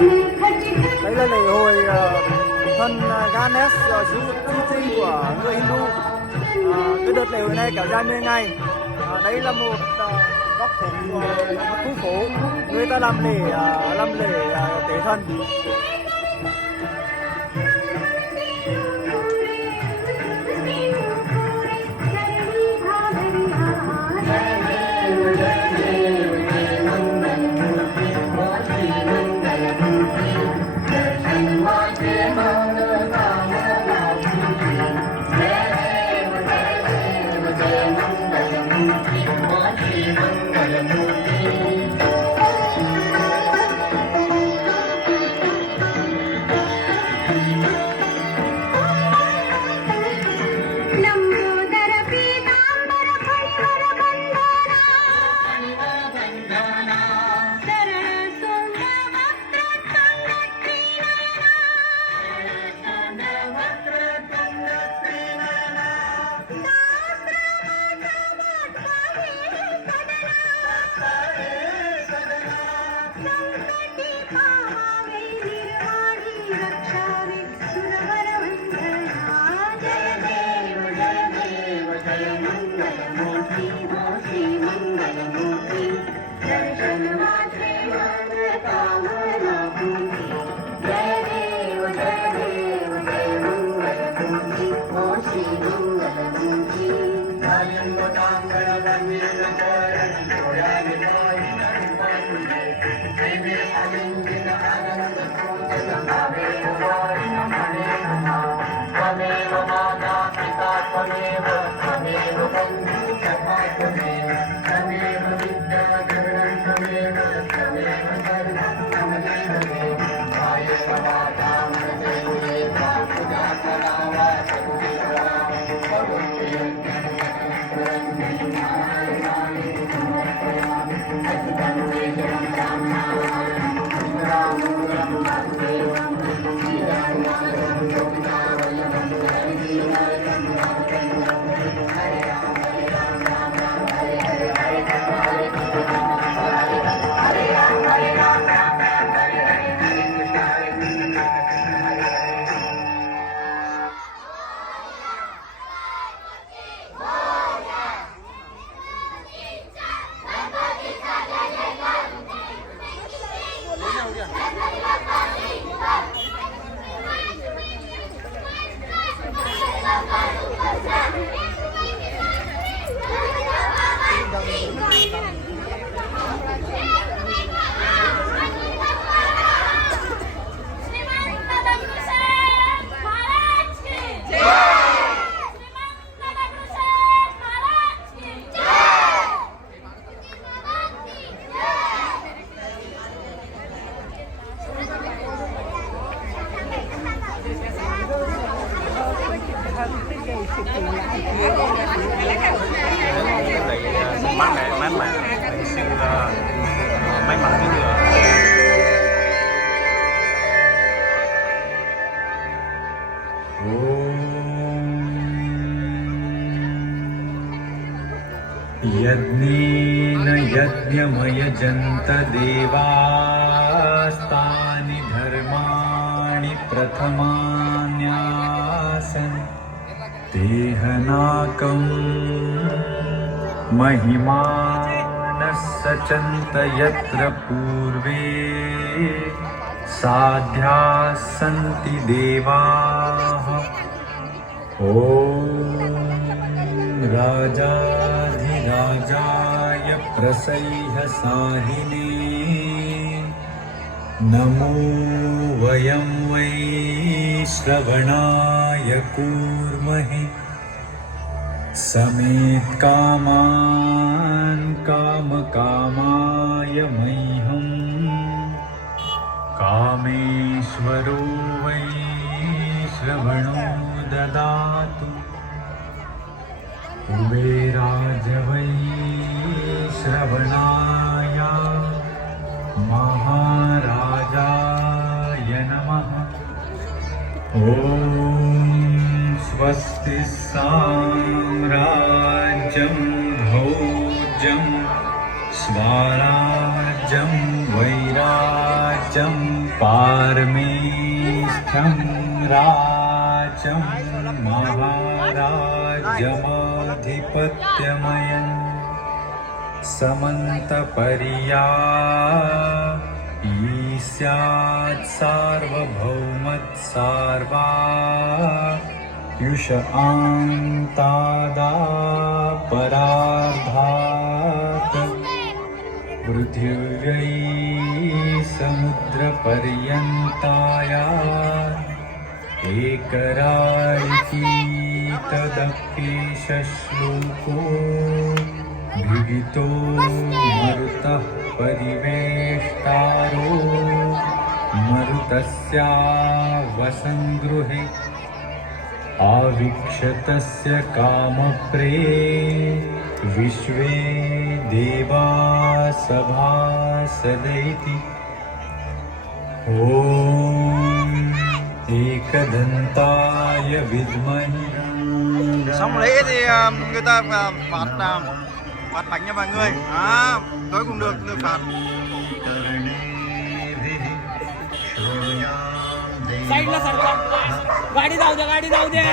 Đây là lễ hội thần Ganesh Chaturthi của người Hindu. Cái đợt lễ hội này kéo dài 10 ngày. Đây là một góc phố của một khu phố người ta làm lễ tế thần. mát mẻ siêu may mắn như nữa. यज्ञेन यज्ञमयजन्त देवास्तानि धर्माणि प्रथमान्यासन् तेहनाकं महिमानः सचन्त यत्र पूर्वे साध्याः सन्ति देवाः। ॐ राजाधिराजाय प्रसह्यसाहिने नमो वयं वै श्रवणाय कूर्महे समेत्कामान् कामकामाय मह्यं कामेश्वरो वै श्रवणो ददातु। कुबेराज वै श्रवणाय महाराजाय नमः। ॐ स्वस्ति साम्राज्यं भोज्यं स्वराज्यं वैराज्यं पारमेष्ठं राचं महाराजमधिपत्यमयम् समन्तपर्या ईस्यात् सार्वभौमत्सार्वा युष आन्तादा परार्धात् पृथिव्यै समुद्रपर्यन्ताया एकरायिकी तदप्येष श्लोको भिगितो मरुतः परिवेष्टारो मरुतस्या वसङ्गृहे आवीक्षतस्य कामप्रे विश्वे देवा सभासदैति ॐ एकदन्ताय विद्महे. Xong lễ thì người ta phạt bánh cho mọi người. Tối cũng được phạt. साईडला सरका, गाडी जाऊ द्या, गाडी जाऊ द्या.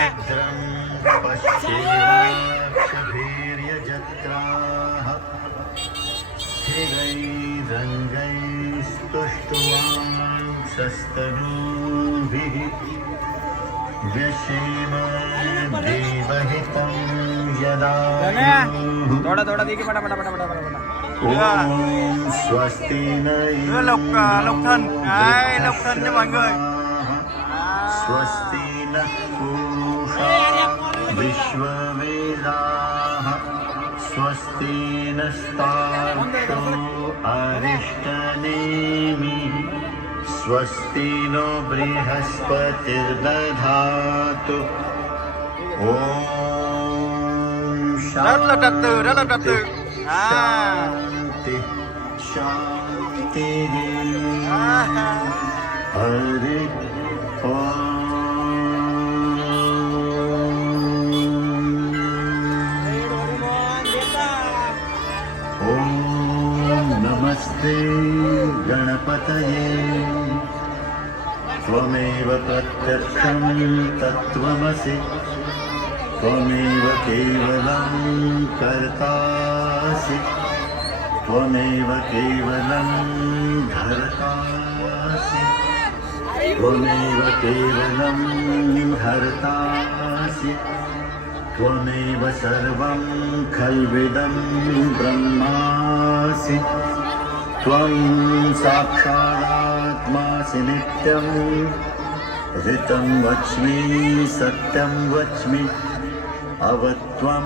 थोड़ा थोड़ा देखिए फटा फटा फटा फटा फटा. स्वस्ति Đưa lộc thần, đấy, lộc thần cho mọi người. स्वस्ति नः पूषा विश्ववेदाः स्वस्ति नस्तार्क्ष्यो अरिष्टनेमिः स्वस्ति नो बृहस्पतिर्दधातु ॐ Rất là trật tự, rất là trật tự. शान्ति शान्ति हरि ॐ नमस्ते गणपतये त्वमेव प्रत्यक्षं तत्त्वमसि त्वमेव केवलं कर्तासि त्वमेव केवलं धर्तासि त्वमेव केवलं हर्तासि त्वमेव सर्वं खल्विदं ब्रह्मासि त्वं साक्षादात्मासि नित्यं ऋतं वच्मि सत्यं वच्मि अवत्वं